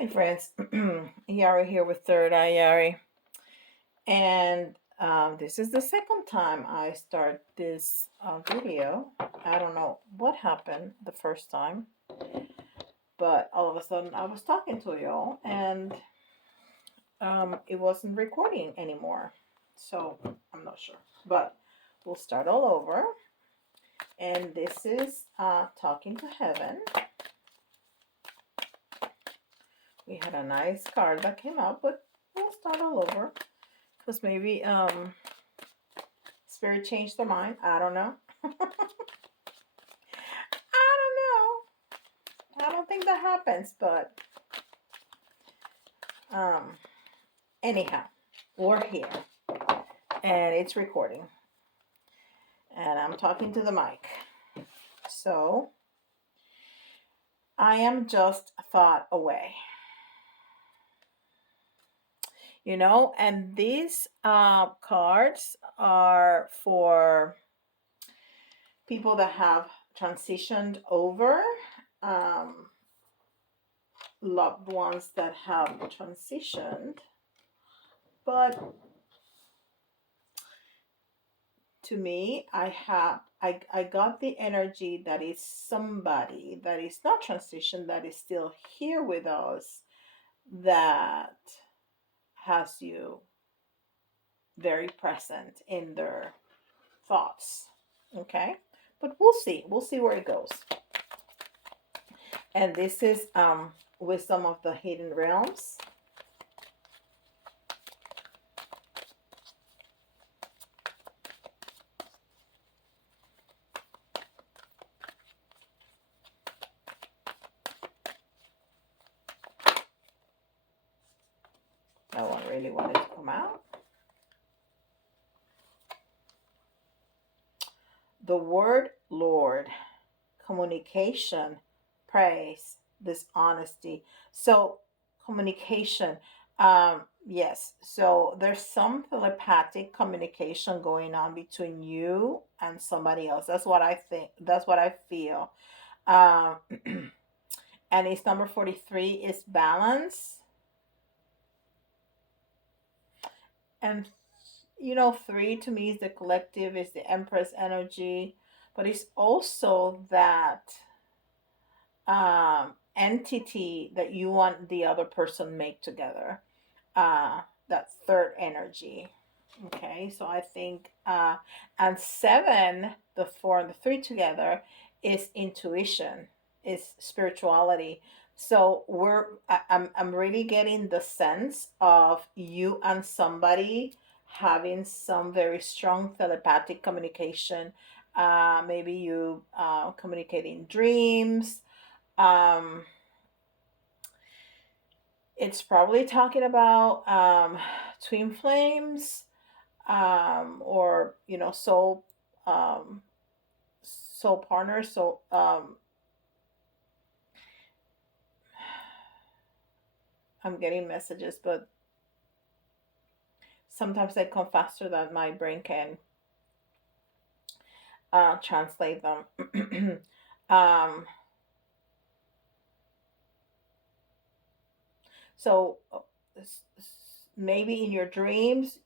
Hi, friends. Yari here with Third Eye Yari. And this is the second time I start this video. I don't know what happened the first time, but all of a sudden I was talking to y'all and it wasn't recording anymore. So I'm not sure. But we'll start all over. And this is Talking to Heaven. We had a nice card that came out, but we'll start all over. Because maybe Spirit changed their mind. I don't know. I don't know. I don't think that happens, but um, anyhow, we're here and it's recording, and I'm talking to the mic. So I am just a thought away, and these cards are for people that have transitioned over. Um, Loved ones that have transitioned, but to me I got the energy that is somebody that is not transitioned, that is still here with us, that has you very present in their thoughts. Okay, but we'll see where it goes. And this is wisdom of the hidden realms. That one really wanted to come out. The word Lord, communication, praise, dishonesty. So, communication, yes. So, there's some telepathic communication going on between you and somebody else. That's what I think. That's what I feel. Um, and it's number 43 is balance. And three to me is the collective, is the Empress energy, but it's also that entity that you want the other person make together, that third energy. Okay, so I think and seven, the four and the three together, is intuition, is spirituality. So I'm really getting the sense of you and somebody having some very strong telepathic communication. Maybe you communicate in dreams. um it's probably talking about twin flames, or um soul partners. So I'm getting messages, but sometimes they come faster than my brain can translate them. um so maybe in your dreams,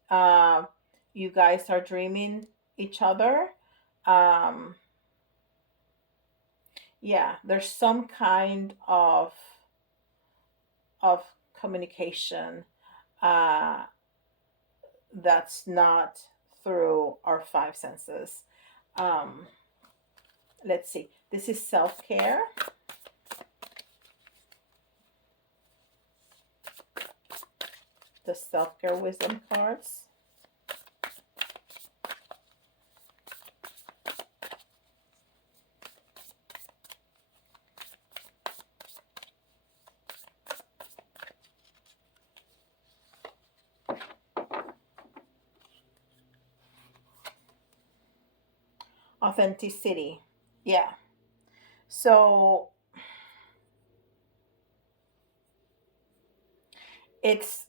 you guys are dreaming each other. um yeah, there's some kind of communication uh that's not through our five senses. um let's see, this is self-care. The self-care wisdom cards. Authenticity. Yeah. So it's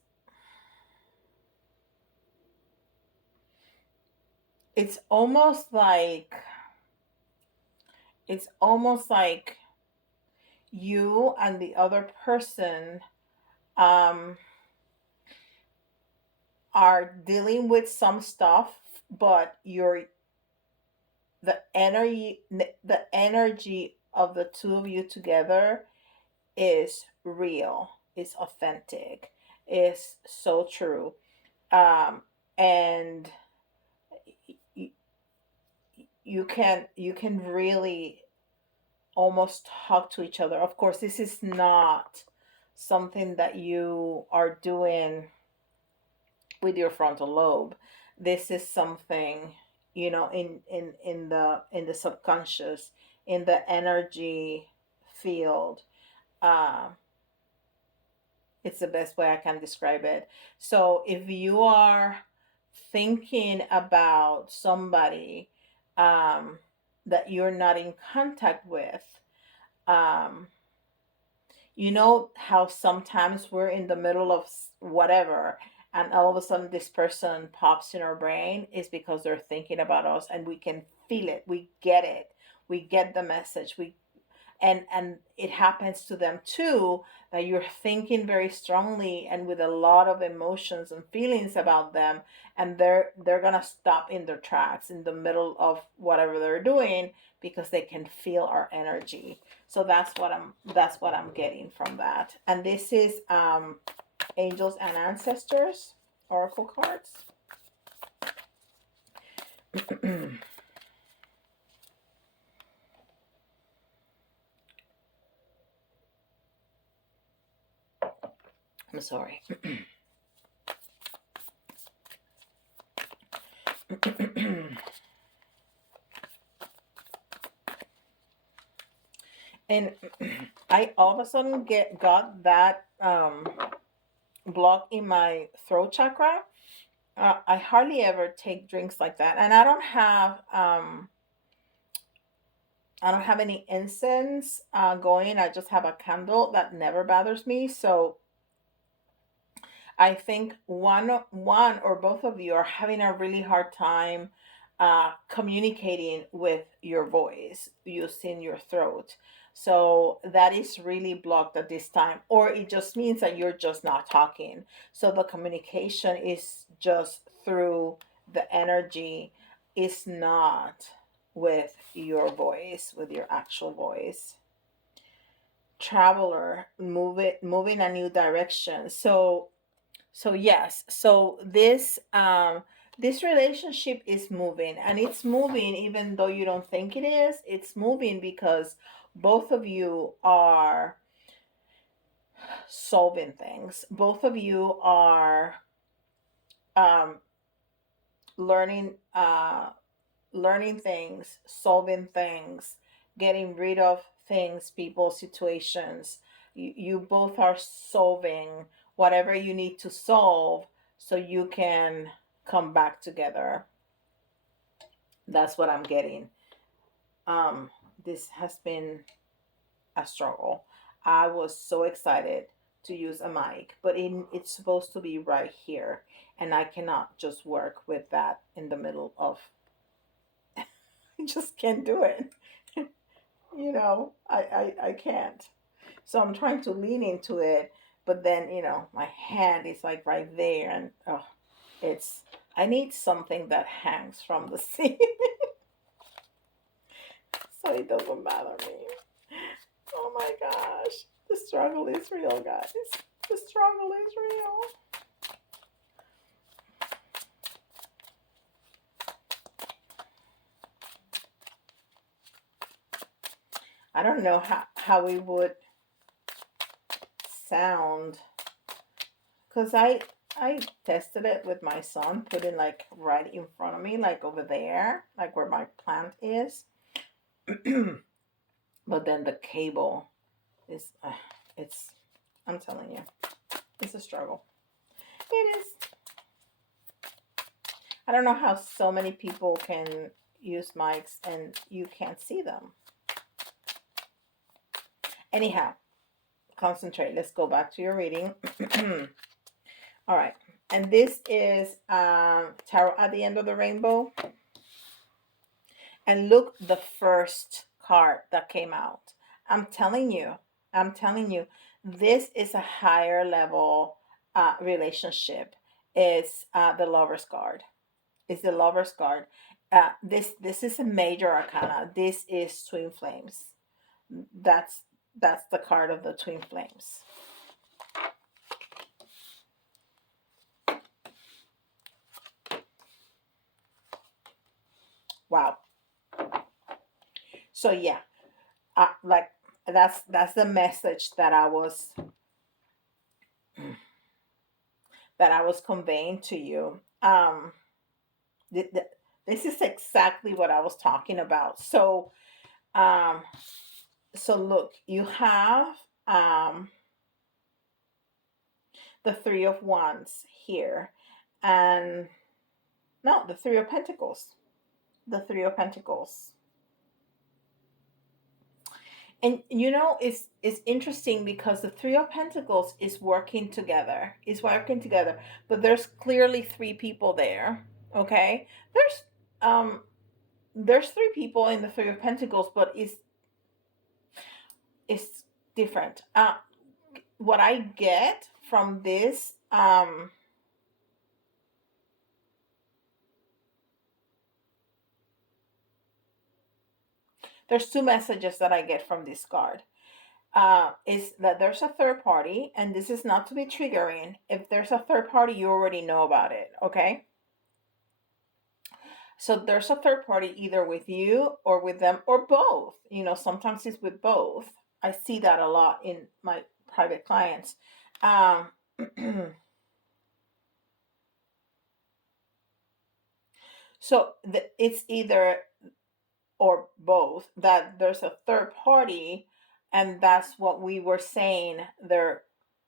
it's almost like it's almost like you and the other person um, are dealing with some stuff, but the energy of the two of you together is real, is authentic, is so true. And y- you can really almost talk to each other. Of course, this is not something that you are doing with your frontal lobe. This is something, in the subconscious, in the energy field. uh it's the best way I can describe it. So if you are thinking about somebody, um that you're not in contact with, um you know how sometimes we're in the middle of whatever, and all of a sudden this person pops in our brain, is because they're thinking about us, and we can feel it, we get it, we get the message, and it happens to them too, that you're thinking very strongly and with a lot of emotions and feelings about them, and they're gonna stop in their tracks in the middle of whatever they're doing, because they can feel our energy. So that's what I'm getting from that. And this is angels and ancestors oracle cards. I'm sorry. And I all of a sudden got that block in my throat chakra. I hardly ever take drinks like that, and I don't have any incense going. I just have a candle that never bothers me. So I think one or both of you are having a really hard time communicating with your voice using your throat. So that is really blocked at this time, or it just means that you're just not talking. So the communication is just through the energy, is not with your voice, with your actual voice. Traveler, moving a new direction. So yes, so this relationship is moving, and it's moving even though you don't think it is. It's moving because both of you are solving things. Both of you are um learning learning things, solving things, getting rid of things, people, situations. You both are solving whatever you need to solve, so you can come back together. That's what I'm getting. Um, this has been a struggle. I was so excited to use a mic, but it's supposed to be right here, and I cannot just work with that in the middle of. I just can't do it. I can't. So I'm trying to lean into it, but then my hand is like right there, and it's I need something that hangs from the ceiling so it doesn't bother me. Oh my gosh, the struggle is real, guys. The struggle is real. I don't know how it would sound, because I tested it with my son, putting like right in front of me, like over there, like where my plant is. But then the cable is, it's, I'm telling you, it's a struggle. It is. I don't know how so many people can use mics and you can't see them. Anyhow, concentrate. Let's go back to your reading. All right. And this is Tarot at the End of the Rainbow. And look, the first card that came out. I'm telling you, I'm telling you, this is a higher level relationship. It's the Lover's card. It's the Lover's card. This is a major arcana. This is twin flames. That's that's the card of the twin flames. Wow. So yeah, like that's the message that I was conveying to you. Th- th- this is exactly what I was talking about. Um, so look, you have um, the Three of Wands here, and no, the Three of Pentacles. The Three of Pentacles. And it's interesting because the Three of Pentacles is working together. Is working together, but there's clearly three people there. Okay, um there's three people in the Three of Pentacles, but it's different. What I get from this, there's two messages that I get from this card. Is that there's a third party, and this is not to be triggering. If there's a third party, you already know about it. Okay, so there's a third party either with you or with them or both. Sometimes it's with both. I see that a lot in my private clients. Um, so it's either or both, that there's a third party, and that's what we were saying. They're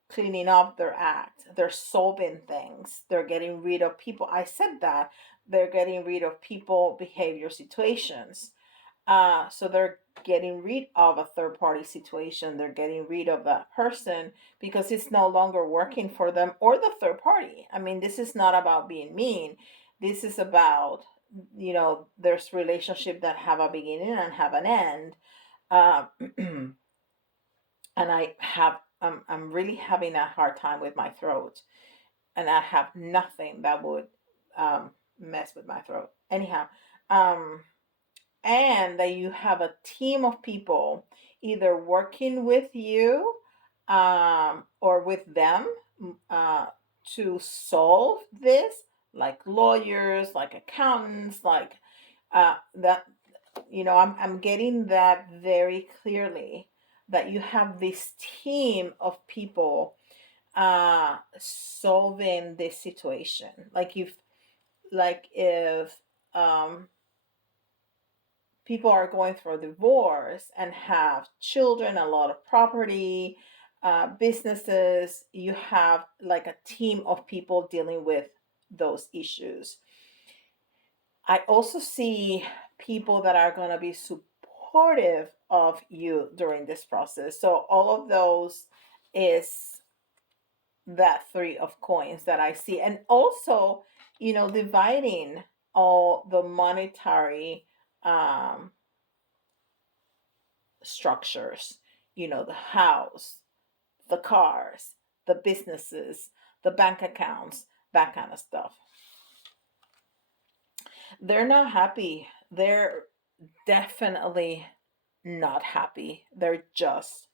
cleaning up their act, they're solving things, they're getting rid of people. I said that they're getting rid of people, behavior, situations. So they're getting rid of a third party situation, they're getting rid of that person because it's no longer working for them or the third party. I mean, this is not about being mean. This is about, there's relationship that have a beginning and have an end. uh, and I'm really having a hard time with my throat, and I have nothing that would um, mess with my throat anyhow. um, and that you have a team of people either working with you, or with them, uh, to solve this, like lawyers, like accountants, like that. I'm getting that very clearly, that you have this team of people solving this situation. Like if people are going through a divorce and have children, a lot of property, businesses, you have like a team of people dealing with those issues. I also see people that are going to be supportive of you during this process. So all of those is that Three of Coins that I see. And also, dividing all the monetary um, structures, the house, the cars, the businesses, the bank accounts, that kind of stuff. They're not happy. They're definitely not happy. They're just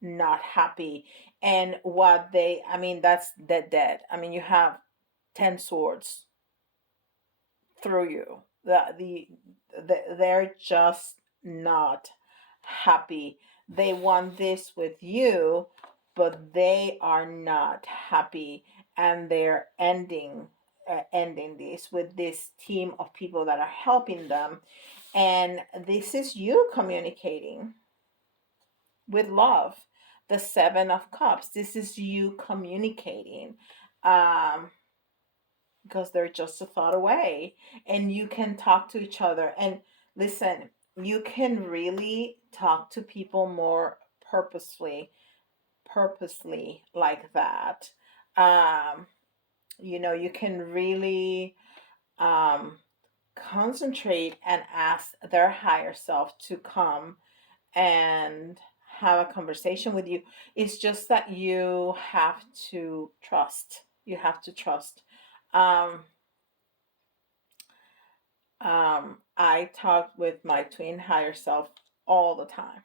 not happy. And I mean, that's dead. I mean, you have 10 swords through you. They're just not happy. They want this with you, but they are not happy, and they're ending this with this team of people that are helping them. And this is you communicating with love. The Seven of Cups. This is you communicating. Um, because they're just a thought away, and you can talk to each other. And listen, you can really talk to people more purposely like that. um you can really um concentrate and ask their higher self to come and have a conversation with you. It's just that you have to trust. You have to trust. Um, I talk with my twin higher self all the time,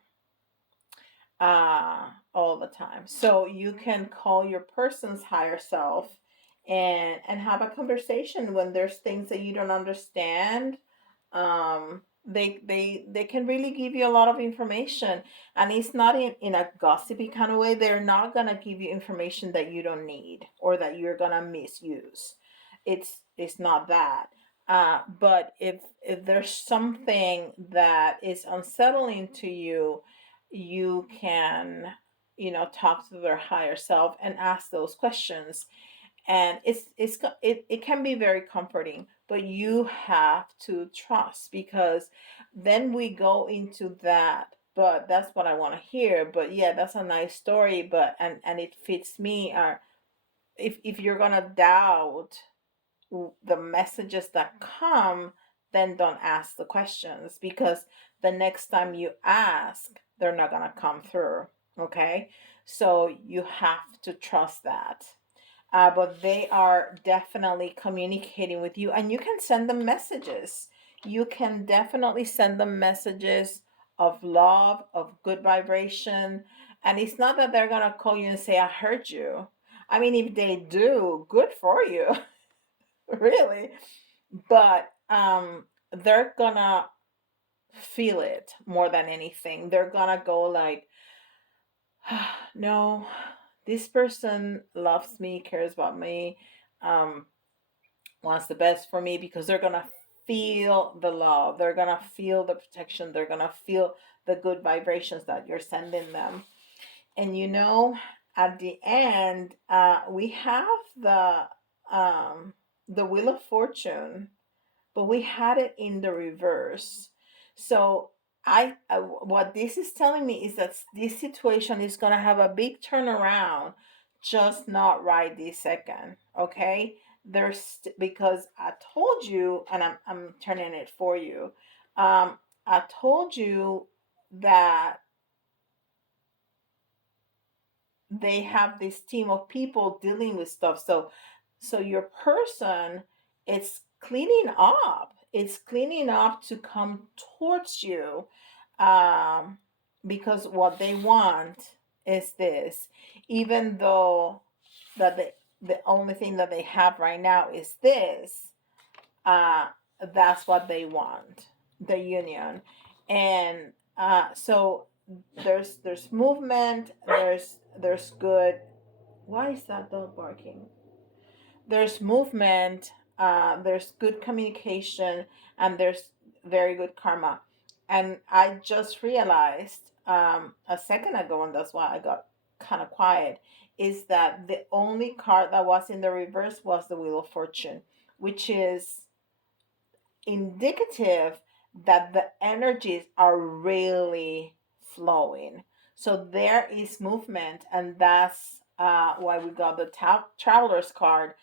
all the time. So you can call your person's higher self and have a conversation when there's things that you don't understand. They can really give you a lot of information, and it's not in a gossipy kind of way. They're not gonna give you information that you don't need or that you're gonna misuse. It's not that. But if there's something that is unsettling to you, you can, talk to their higher self and ask those questions, and it can be very comforting, but you have to trust, because then we go into that, but that's what I want to hear, but yeah, that's a nice story, but and it fits me, or if you're gonna doubt the messages that come, then don't ask the questions, because the next time you ask, they're not gonna come through. Okay, so you have to trust that. But they are definitely communicating with you, and you can send them messages. You can definitely send them messages of love, of good vibration. And it's not that they're going to call you and say, I heard you. I mean, if they do, good for you, really. But they're going to feel it more than anything. They're going to go like, no, this person loves me, cares about me, um, wants the best for me, because they're gonna feel the love, they're gonna feel the protection, they're gonna feel the good vibrations that you're sending them. And at the end, we have the Wheel of Fortune, but we had it in the reverse. So what this is telling me is that this situation is going to have a big turnaround, just not right this second. Okay, because I told you, and I'm turning it for you. I told you that they have this team of people dealing with stuff. So your person, it's cleaning up. It's cleaning up to come towards you, um, because what they want is this. Even though that the only thing that they have right now is this, uh, that's what they want, the union. And so there's movement, there's good. Why is that dog barking? There's movement, there's good communication, and there's very good karma. And I just realized a second ago, and that's why I got kind of quiet, is that the only card that was in the reverse was the Wheel of Fortune, which is indicative that the energies are really flowing. So there is movement, and that's why we got the traveler's card.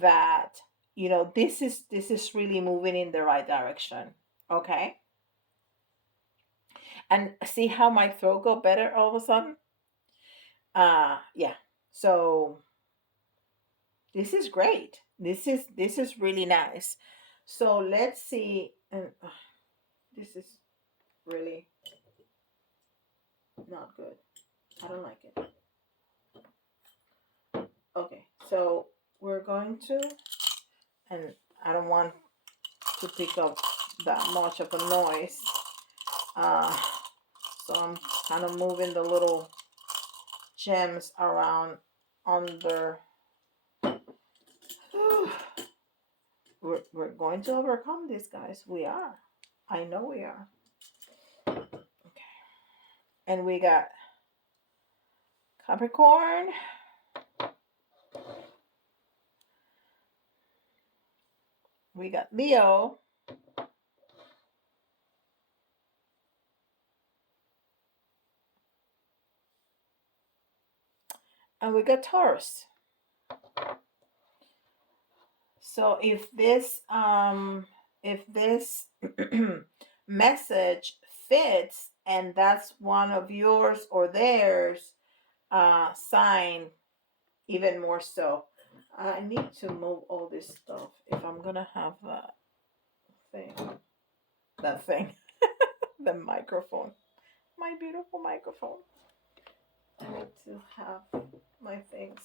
That this is really moving in the right direction. Okay, and see how my throat got better all of a sudden. Yeah. So this is great. This is really nice. So let's see. And this is really not good. I don't like it. Okay, so we're going to, and I don't want to pick up that much of a noise. Uh, so I'm kind of moving the little gems around under. We're going to overcome this, guys. We are. I know we are. Okay. And we got Capricorn. We got Leo. And we got Taurus. So if this message fits, and that's one of yours or theirs, sign even more so. I need to move all this stuff if I'm gonna have thing, that thing, the microphone, my beautiful microphone. I need to have my things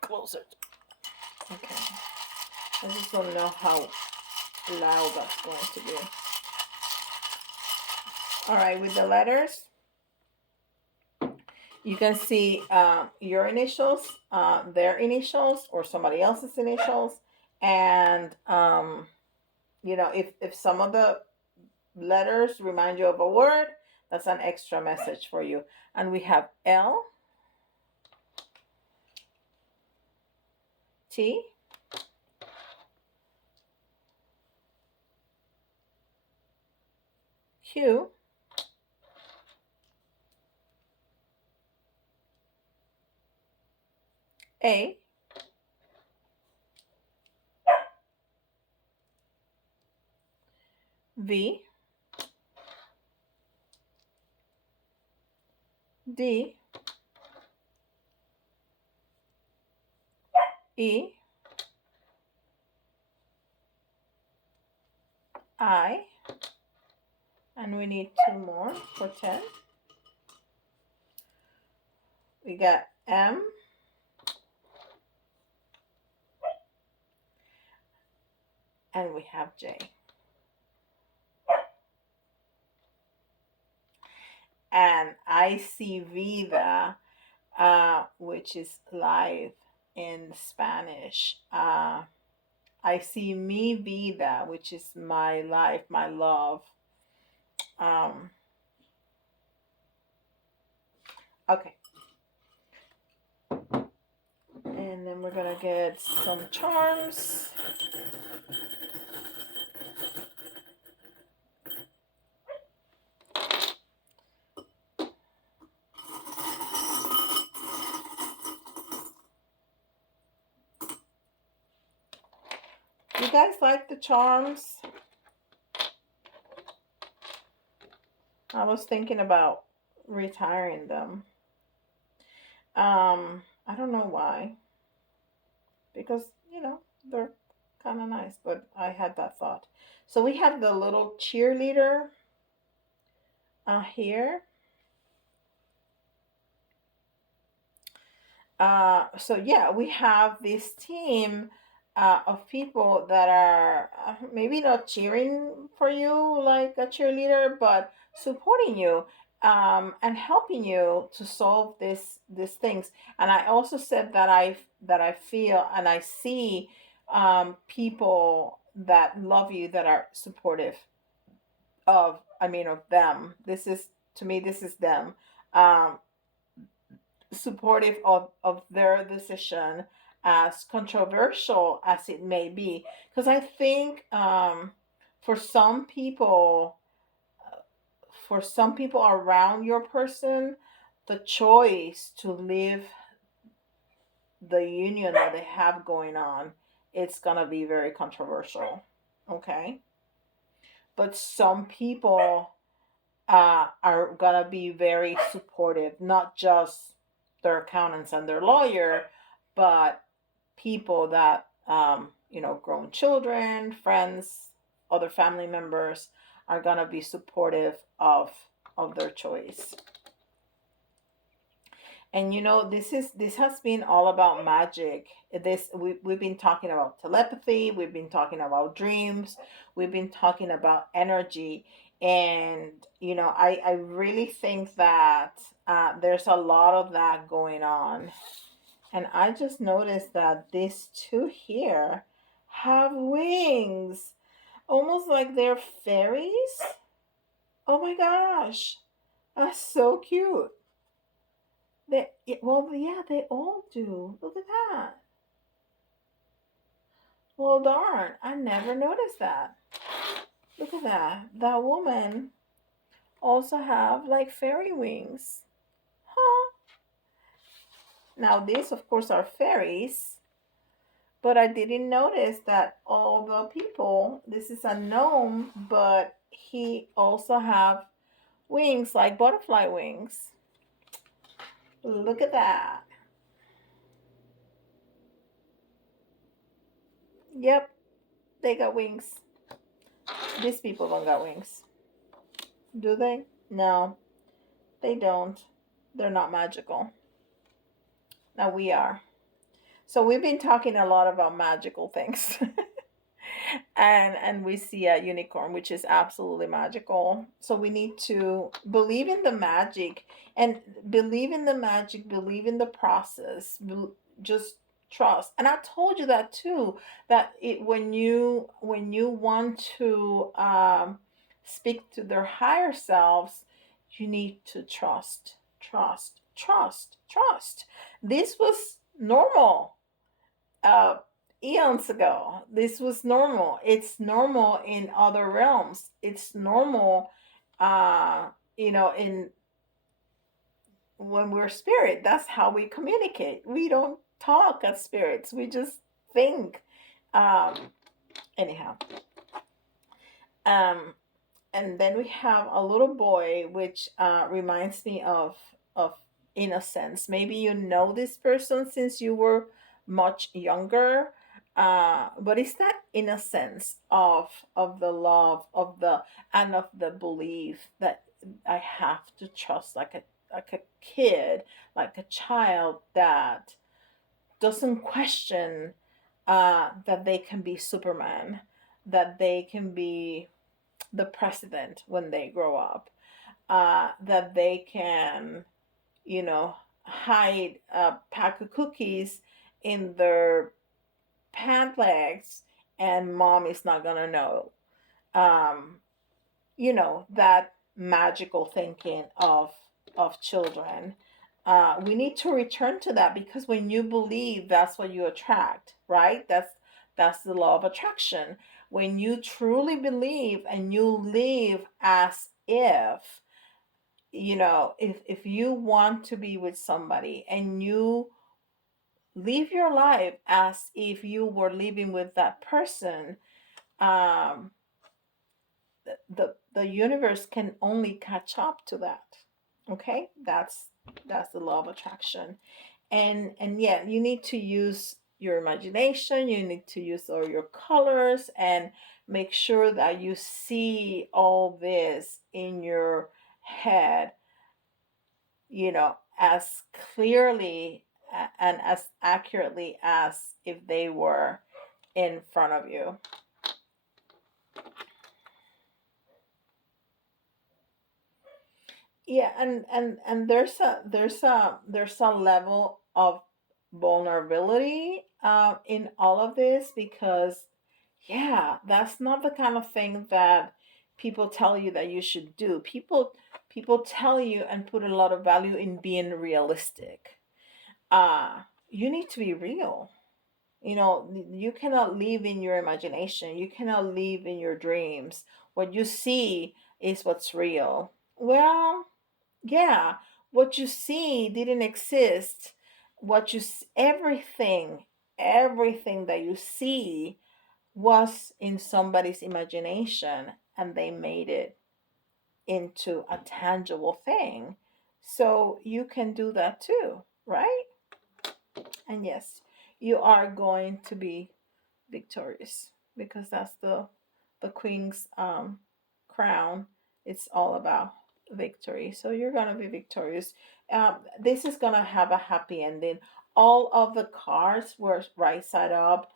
closer. Okay. I just don't know how loud that's going to be. All right, with the letters, you can see your initials, their initials, or somebody else's initials, and if some of the letters remind you of a word, that's an extra message for you. And we have L, T, Q, A, V, D, E, I, and we need two more for 10. We got M, and we have J. And I see vida, which is life in Spanish. I see mi vida, which is my life, my love. Um, okay. And then we're gonna get some charms. You guys like the charms? I was thinking about retiring them. I don't know why. Because, they're kind of nice, but I had that thought. So we have the little cheerleader here. So yeah, we have this team of people that are maybe not cheering for you like a cheerleader, but supporting you, and helping you to solve these things. And I also said that I feel and I see people that love you, that are supportive of them. This is, to me, this is them. Um, Supportive of their decision, as controversial as it may be. Because I think, for some people, around your person, the choice to leave the union that they have going on, it's gonna be very controversial. Okay. But some people are gonna be very supportive, not just their accountants and their lawyer, but people that, grown children, friends, other family members, are gonna be supportive of their choice. And this has been all about magic. We've been talking about telepathy, we've been talking about dreams, we've been talking about energy. And I really think that there's a lot of that going on. And I just noticed that these two here have wings, almost like they're fairies. Oh my gosh, that's so cute. Well, yeah, they all do. Look at that. Well, darn, I never noticed that. Look at that. That woman also have like fairy wings. Huh. Now these, of course, are fairies, But I didn't notice that all the people, this is a gnome, but he also have wings like butterfly wings. Look at that. Yep, they got wings. These people don't got wings. Do they? No, they don't. They're not magical. Now we are. So we've been talking a lot about magical things. And we see a unicorn, which is absolutely magical. So we need to believe in the magic, and believe in the magic, believe in the process, just trust. And I told you that too, that it when you want to speak to their higher selves, you need to trust. This was normal uh, eons ago. This was normal. It's normal in other realms. It's normal, uh, in when we're spirit. That's how we communicate. We don't talk as spirits. We just think. Um, anyhow, um, and then we have a little boy, which reminds me of innocence. Maybe you know this person since you were much younger, but it's that innocence of the love of the and of the belief that I have to trust, like a kid, like a child that doesn't question that they can be Superman, that they can be the president when they grow up, that they can, hide a pack of cookies in their pant legs and mom is not gonna know. Um, that magical thinking of children. We need to return to that, because when you believe, that's what you attract, right? That's the law of attraction. When you truly believe and you live as if, if you want to be with somebody and you live your life as if you were living with that person, um, the universe can only catch up to that. Okay, that's the law of attraction. And yeah, you need to use your imagination, you need to use all your colors, and make sure that you see all this in your head, as clearly and as accurately as if they were in front of you. Yeah, and there's a level of vulnerability in all of this, because yeah, that's not the kind of thing that people tell you that you should do. People tell you and put a lot of value in being realistic. uh you need to be real. You cannot live in your imagination, you cannot live in your dreams. What you see is what's real. Well, yeah, what you see didn't exist. Everything that you see was in somebody's imagination, and they made it into a tangible thing. So you can do that too, right? And yes, you are going to be victorious, because that's the queen's crown. It's all about victory. So you're gonna be victorious. This is gonna have a happy ending. All of the cards were right side up.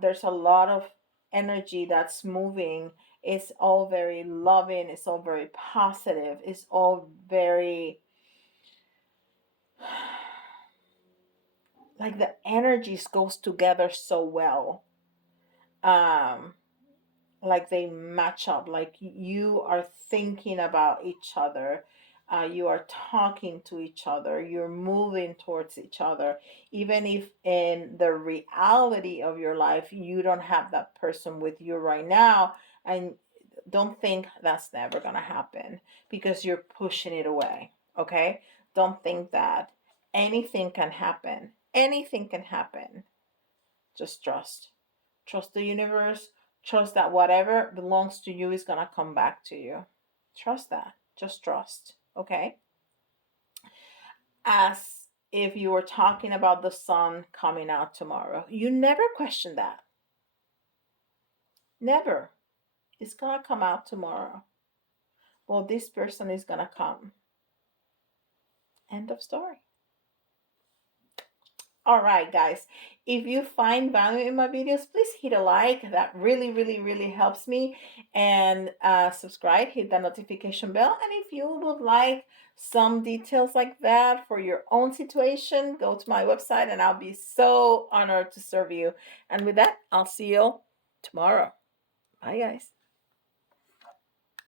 There's a lot of energy that's moving. It's all very loving. It's all very positive. It's all very like the energies goes together so well. Um, like they match up, like you are thinking about each other, you are talking to each other, you're moving towards each other, even if in the reality of your life you don't have that person with you right now. And don't think that's never going to happen, because you're pushing it away. Okay, don't think that. Anything can happen. Anything can happen. Just trust. Trust the universe. Trust that whatever belongs to you is going to come back to you. Trust that. Just trust. Okay? As if you were talking about the sun coming out tomorrow. You never question that. Never. It's going to come out tomorrow. Well, this person is going to come. End of story. All right, guys. If you find value in my videos, please hit a like. That really, really, really helps me. And subscribe, hit the notification bell. And if you would like some details like that for your own situation, go to my website and I'll be so honored to serve you. And with that, I'll see you tomorrow. Bye, guys.